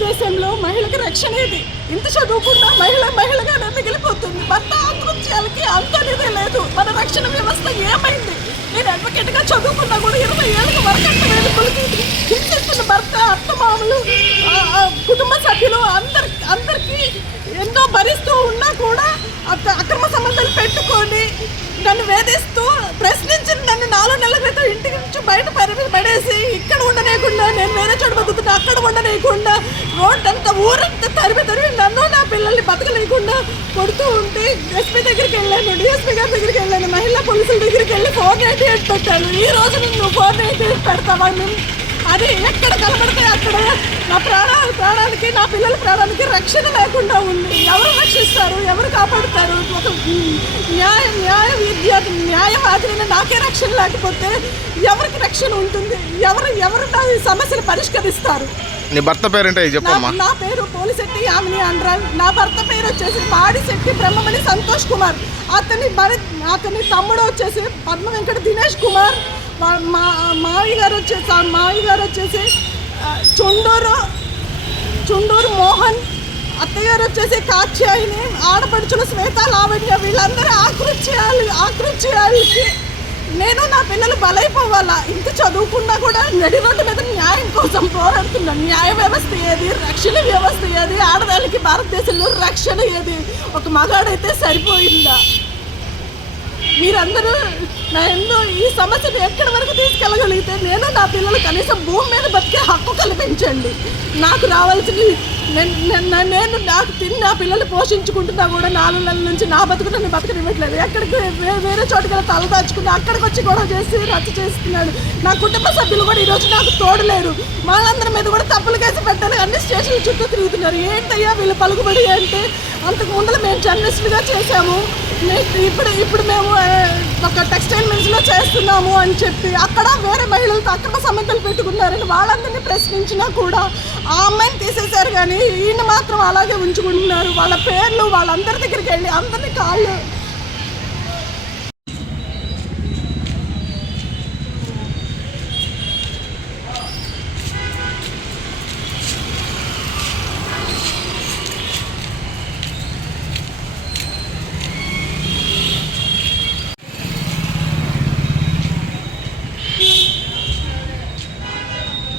దేశంలో మహిళకి రక్షణ ఇది. ఇంత చదువుకున్నా మహిళగానే మిగిలిపోతుంది. భర్త ఆత్మహత్యలకి అంతనేదే లేదు. మన రక్షణ వ్యవస్థ ఏమైంది? నేను అడ్వకేట్గా చదువుకున్నా కూడా 20 ఏళ్ళకి వరకంట వేడుకలకి హింసిస్తున్న భర్త, అత్తమామలు, కుటుంబ సభ్యులు అందరికీ ఎన్నో భరిస్తూ ఉన్నా కూడా అక్రమ సంబంధాలు పెట్టుకొని నన్ను వేధిస్తూ ప్రశ్నించి నన్ను 4 నెలల క్రితం ఇంటి నుంచి బయట పడేసి ఇక్కడ ఉండనేయకుండా, నేను వేరే చోట బతుకుతున్నా అక్కడ ఉండనేయకుండా, రోడ్డంతా ఊరంతా తరిమి నన్ను నా పిల్లల్ని బతకలేకుండా కొడుతూ ఉంటే ఎస్పీ దగ్గరికి వెళ్ళాను, డిఎస్పీ గారి దగ్గరికి వెళ్ళాను, మహిళా పోలీసుల దగ్గరికి వెళ్ళి 498 పెట్టాను. ఈ రోజు నువ్వు 498 పెడతావా? అది ఎక్కడ కనబడితే అక్కడ నా ప్రాణానికి నా పిల్లల ప్రాణానికి రక్షణ లేకుండా ఉంది. ఎవరు రక్షిస్తారు? ఎవరు కాపాడుతారు? ఒక న్యాయవాదిని నాకే రక్షణ లేకపోతే ఎవరికి రక్షణ ఉంటుంది? ఎవరు నా సమస్యలు పరిష్కరిస్తారు? నీ భర్త పేరేంటో చెప్పమ్మా. నా పేరు పోలిశెట్టి యామిని అండ్రాల్. నా భర్త పేరు వచ్చేసి మాడిశెట్టి బ్రహ్మమణి సంతోష్ కుమార్. అతని తమ్ముడు వచ్చేసి పద్మ వెంకట దినేష్ కుమార్. మావి గారు వచ్చేసి చుండూరు మోహన్. అత్తగారు వచ్చేసి కాత్యాయిని. ఆడపడుచులు శ్వేత, లావణ్య. వీళ్ళందరూ ఆకృత్యాలకి నేను నా పిల్లలు బలైపోవాలా? ఇంత చదువుకున్నా కూడా నడి రోడ్డు మీద న్యాయం కోసం పోరాడుతున్నాను. న్యాయ వ్యవస్థ ఏది? రక్షణ వ్యవస్థ ఏది? ఆడదానికి భారతదేశంలో రక్షణ ఏది? ఒక మగాడైతే సరిపోయిందా? మీరందరూ ఈ సమస్యను ఎక్కడి వరకు తీసుకెళ్ళగలిగితే నేను నా పిల్లలు కనీసం భూమి మీద బతికే హక్కు కల్పించండి. నాకు రావాల్సింది నాకు తిని నా పిల్లలు పోషించుకుంటున్నా కూడా 4 నెలల నుంచి నా బతుకు నన్ను బతకనివ్వట్లేదు. ఎక్కడికి వేరే చోటుకి తల దాచుకుని అక్కడికి వచ్చి గొడవ చేసి రచ్చ చేస్తున్నాడు. నా కుటుంబ సభ్యులు కూడా ఈరోజు నాకు తోడలేరు. వాళ్ళందరి మీద కూడా తప్పులు కేసు పెట్టాలి. అన్ని స్టేషన్ల చుట్టూ తిరుగుతున్నారు. ఏంటయ్యా వీళ్ళు పలుకుబడి అంటే? అంతకు ముందర మేము జర్నలిస్టులుగా చేశాము. ఇప్పుడు మేము ఒక టెక్స్టైల్ మిల్స్లో చేస్తున్నాము అని చెప్పి అక్కడ వేరే మహిళలతో అక్రమ సంబంధాలు పెట్టుకున్నారని వాళ్ళందరినీ ప్రశ్నించినా కూడా ఆ అమ్మాయిని తీసేశారు. కానీ ఈయన మాత్రం అలాగే ఉంచుకుంటున్నారు. వాళ్ళ పేర్లు వాళ్ళందరి దగ్గరికి వెళ్ళి అందరినీ కాళ్ళు